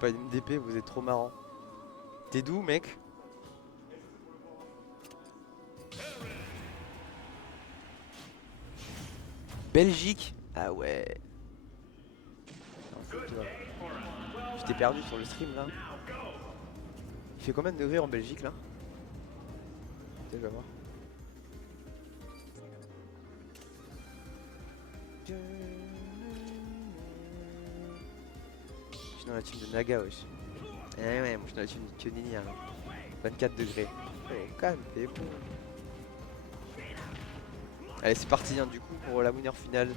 Pas une DP, vous êtes trop marrant. T'es d'où, mec? Belgique? Ah ouais. Non, c'est toi. Je t'ai perdu sur le stream là. Il fait combien de degrés en Belgique là? Tiens, je vais voir. Je suis dans la team de Naga wesh. Eh ouais, moi je suis dans la team de Kionini, hein. 24 degrés. Oh, calme, t'es bon. Allez, c'est parti hein, du coup pour la winner finale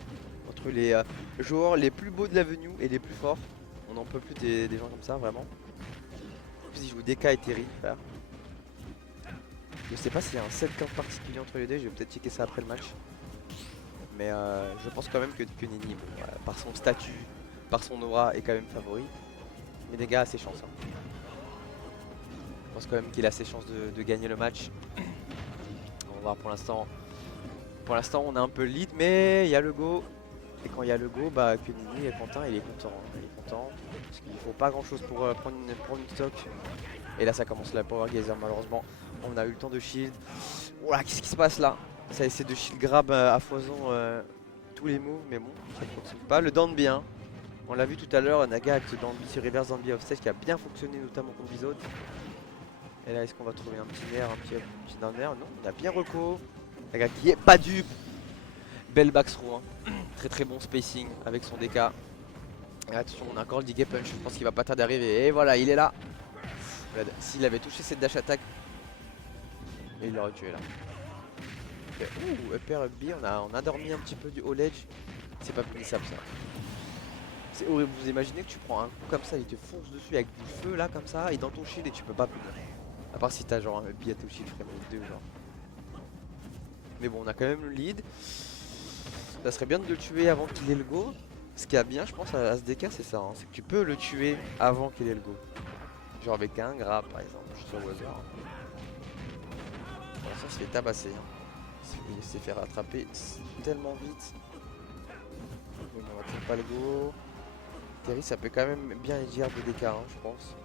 entre les joueurs les plus beaux de l'avenue et les plus forts. On n'en peut plus des gens comme ça, vraiment. En plus, ils jouent DK et Terry, frère. Je sais pas s'il y a un setup particulier entre les deux, je vais peut-être checker ça après le match. Mais je pense quand même que Nini, bon, par son statut, par son aura, est quand même favori. Mais les gars a ses chances. Hein. Je pense quand même qu'il a ses chances de gagner le match. On va voir pour l'instant. Pour l'instant, on a un peu le lead, mais il y a le go. Et quand il y a le go, bah Nini est content, il est content. Hein. Il est content. Parce qu'il faut pas grand chose pour prendre une stock. Et là, ça commence la Power Gazer, malheureusement. On a eu le temps de shield. Voilà, qu'est-ce qui se passe là? Ça essaie de shield grab à foison tous les moves, mais bon, ça ne fonctionne pas. Le down bien. On l'a vu tout à l'heure, Naga avec ce reverse down B offset qui a bien fonctionné, notamment contre Bizone. Et là, est-ce qu'on va trouver un petit air, un petit down air? Non, on a bien reco. Naga qui est pas dupe. Belle back throw, hein. Très très bon spacing avec son DK. Et attention, on a encore le DK punch, je pense qu'il va pas tarder d'arriver. Et voilà, il est là. S'il avait touché cette dash attack, il l'aurait tué là. Okay. Ouh, upper, up B, on a dormi un petit peu du haut edge. C'est pas punissable ça. C'est horrible, vous imaginez que tu prends un coup comme ça, il te fonce dessus avec du feu là comme ça, et dans ton shield et tu peux pas punir. À part si t'as genre un up B à ton shield frame 2 genre. Mais bon, on a quand même le lead. Ça serait bien de le tuer avant qu'il ait le go. Ce qui est bien je pense à ce DK c'est ça, hein. C'est que tu peux le tuer avant qu'il ait le go. Genre avec un grab par exemple, je suis au hasard. Bon, ça se fait tabasser. Hein. Il s'est fait rattraper tellement vite. Mais bon, on va toujours pas le go. Terry, ça peut quand même bien agir de DK, hein, je pense.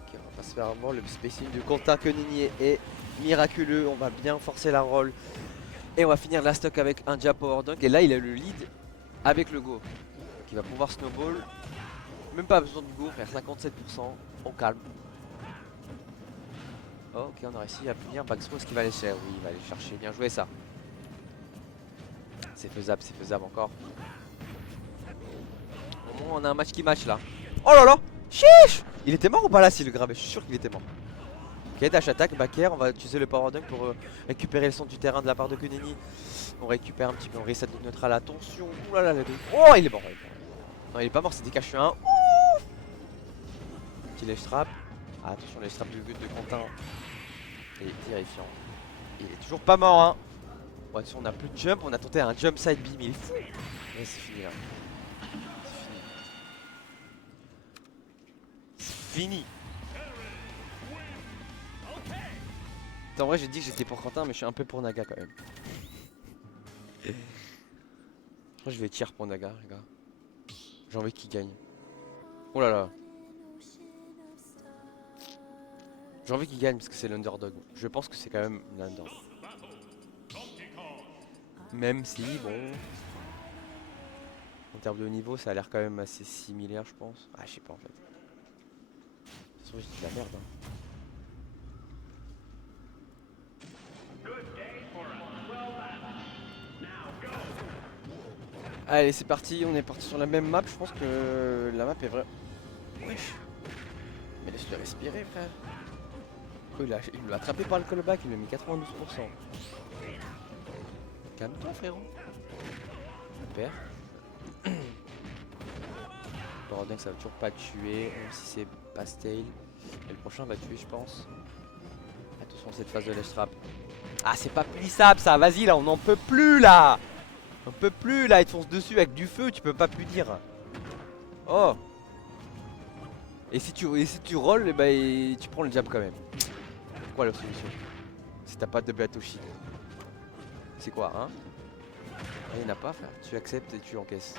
Ok, on va pas se faire avoir. Le spacing de Quentin Quenigny est miraculeux. On va bien forcer la roll. Et on va finir la stock avec un jab power dunk. Et là, il a le lead avec le go. Donc il va pouvoir snowball. Même pas besoin de go, faire 57%. On calme. Oh, ok, on a réussi à punir Baxpo. Est-ce qu'il va aller chercher? Oui, il va aller chercher. Bien joué ça. C'est faisable encore. Au moins, on a un match qui match là. Oh là là! Chiche! Il était mort ou pas là s'il le grabait? Je suis sûr qu'il était mort. Ok, dash attack, back air. On va utiliser le power dunk pour récupérer le centre du terrain de la part de Kunini. On récupère un petit peu, on reset de neutral. Attention! Ouh là là, les deux. Oh, il est mort. Non, il est pas mort, c'était caché un. Petit ledge trap. Ah, attention, le ledge trap de Quentin. Il est terrifiant. Il est toujours pas mort, hein. Bon, attention, on a plus de jump. On a tenté un jump side beam. Il est fou. Mais c'est fini là. C'est fini. En vrai, j'ai dit que j'étais pour Quentin, mais je suis un peu pour Naga quand même. Moi, je vais tirer pour Naga, les gars. J'ai envie qu'il gagne. Oh là là. J'ai envie qu'il gagne parce que c'est l'underdog. Je pense que c'est quand même l'underdog. Même si, bon. En termes de niveau, ça a l'air quand même assez similaire, je pense. Ah, je sais pas en fait. De toute façon, je dis de la merde. Hein. Allez, c'est parti. On est parti sur la même map. Je pense que la map est vraie. Wesh. Mais laisse-le respirer, frère. Oh, il l'a attrapé par le callback. Il lui a mis 92%. Calme-toi, frérot. Super. Bordel, ça va toujours pas tuer, même si c'est Pastel. Et le prochain va tuer, je pense. Attention, cette phase de ledge trap. Ah, c'est pas punissable ça, vas-y là, on n'en peut plus là. On peut plus là, il te fonce dessus avec du feu, tu peux pas punir. Oh. Et si tu rolls, eh ben, tu prends le jab quand même. C'est quoi la solution? Si t'as pas de Batoshi. C'est quoi, hein? Il n'y en a pas, frère. Tu acceptes et tu encaisses.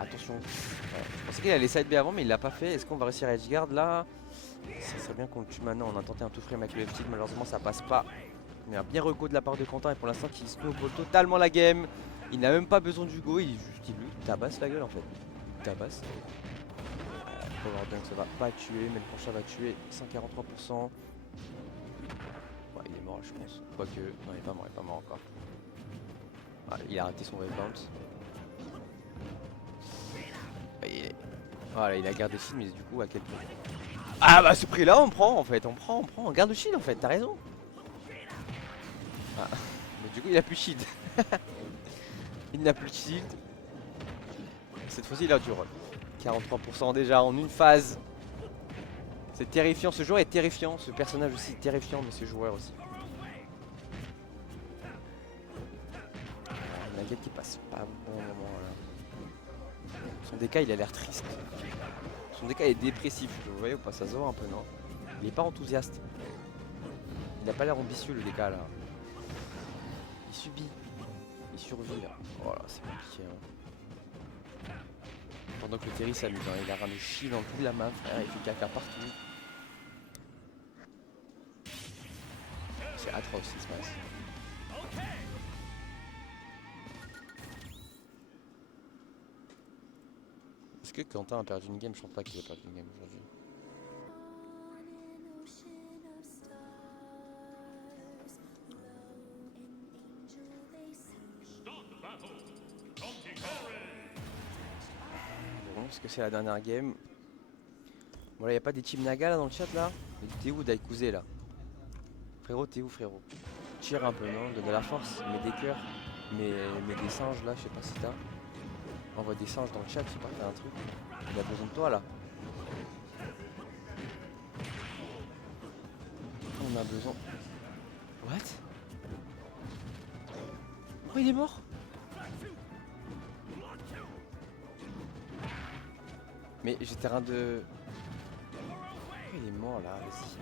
Attention. Je pensais qu'il allait side B avant, mais il l'a pas fait. Est-ce qu'on va réussir à edgeguard là? Ça serait bien qu'on le tue maintenant. On a tenté un tout frame avec le F-tilt, malheureusement ça passe pas. Mais un bien reco de la part de Quentin et pour l'instant qui snowball totalement la game. Il n'a même pas besoin du go, il juste il lui tabasse la gueule en fait. Il tabasse. Power Dunk ça va pas tuer, mais le prochain va tuer 143%. Ouais, il est mort je pense. Quoique, non il est pas mort encore. Ah, il a raté son wave bounce. Voilà, il a gardé shield, mais du coup à quel point? Ah bah ce prix là on prend en fait, on prend, on garde le shield en fait, t'as raison. Ah. Mais du coup il a plus shield. Il n'a plus de shield. Cette fois-ci il a du roll. 43% déjà en une phase. C'est terrifiant, ce joueur est terrifiant, ce personnage aussi est terrifiant, mais ce joueur aussi. La guette qui passe pas bon moment là. Son DK il a l'air triste. Son DK est dépressif, vous voyez ou pas? Ça se voit un peu, non? Il est pas enthousiaste. Il a pas l'air ambitieux le DK là. Il subit. Il survit là. Voilà, c'est compliqué. Hein. Pendant que le Terry s'amuse, hein. Il a ramené chi dans toute la main, frère. Il fait caca partout. C'est atroce ce qui se passe. Est-ce que Quentin a perdu une game? Je pense pas qu'il ait perdu une game aujourd'hui. Bon, est-ce que c'est la dernière game? Bon là y a pas des team Naga là dans le chat là? Mais t'es où Daikouze là? Frérot t'es où frérot? Tire un peu non? Donne de la force, mets des cœurs, mets des singes là, je sais pas si t'as. Envoie des singes dans le chat, je sais pas, t'as un truc. Il a besoin de toi là. On a besoin. What? Oh il est mort? Mais j'étais rien de... Il est mort là, vas-y.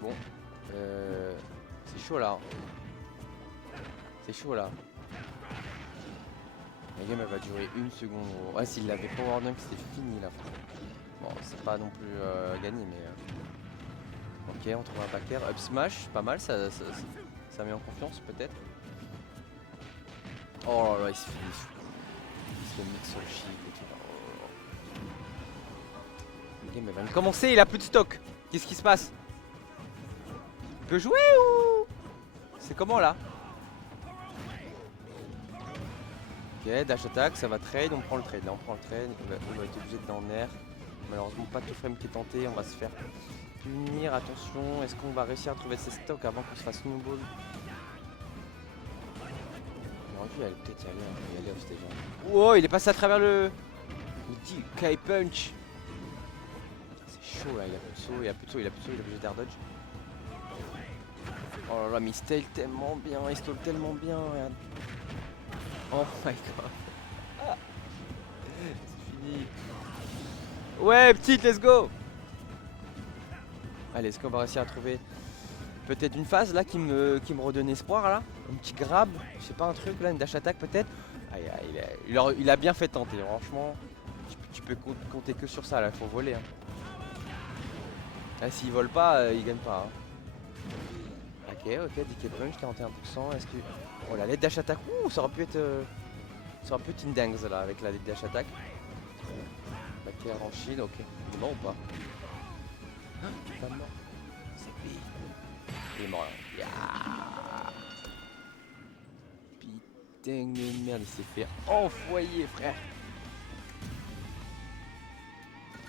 Bon. C'est chaud là. C'est chaud là. La game elle va durer une seconde. Ouais s'il l'avait power dunk c'était fini là. Bon c'est pas non plus gagné mais... Ok on trouve un backer. Up smash, pas mal, ça met en confiance peut-être. Oh là là il se fait... Il se fait mix sur le shield et tout. La game elle va commencer, il a plus de stock. Qu'est-ce qui se passe? Il peut jouer ou... C'est comment là? Ok, dash attack, ça va trade, on prend le trade. Là on prend le trade, on va être obligé de dans air. Malheureusement pas tout frame qui est tenté, on va se faire punir, attention. Est-ce qu'on va réussir à trouver ses stocks avant qu'on se fasse snowball? On aurait pu aller peut-être y aller off stage. Wow, il est passé à travers le... Il dit Kai punch. C'est chaud là, il a plus de saut, il a plus de saut, il est obligé d'air dodge. Oh là là, mais il style tellement bien, il stall tellement bien, regarde. Oh my god. Ah. C'est fini. Ouais, petite, let's go. Allez, est-ce qu'on va réussir à trouver peut-être une phase là qui me redonne espoir là? Un petit grab, je sais pas, un truc là, une dash attack peut-être? Il a bien fait tenter, franchement. Tu peux compter que sur ça là, il faut voler. Hein. Là, s'il vole pas, il gagne pas. Hein. Ok, DK Brunch, 41%. Est-ce que. Oh la LED dash attack, ouh, ça aurait pu être. Ça aurait pu être une dingue là avec la LED dash attack. Backer en shield, ok. Il est mort ou pas? Ah, il est pas mort. C'est lui. Il est mort là. Yeah. Putain de merde, il s'est fait envoyer, frère.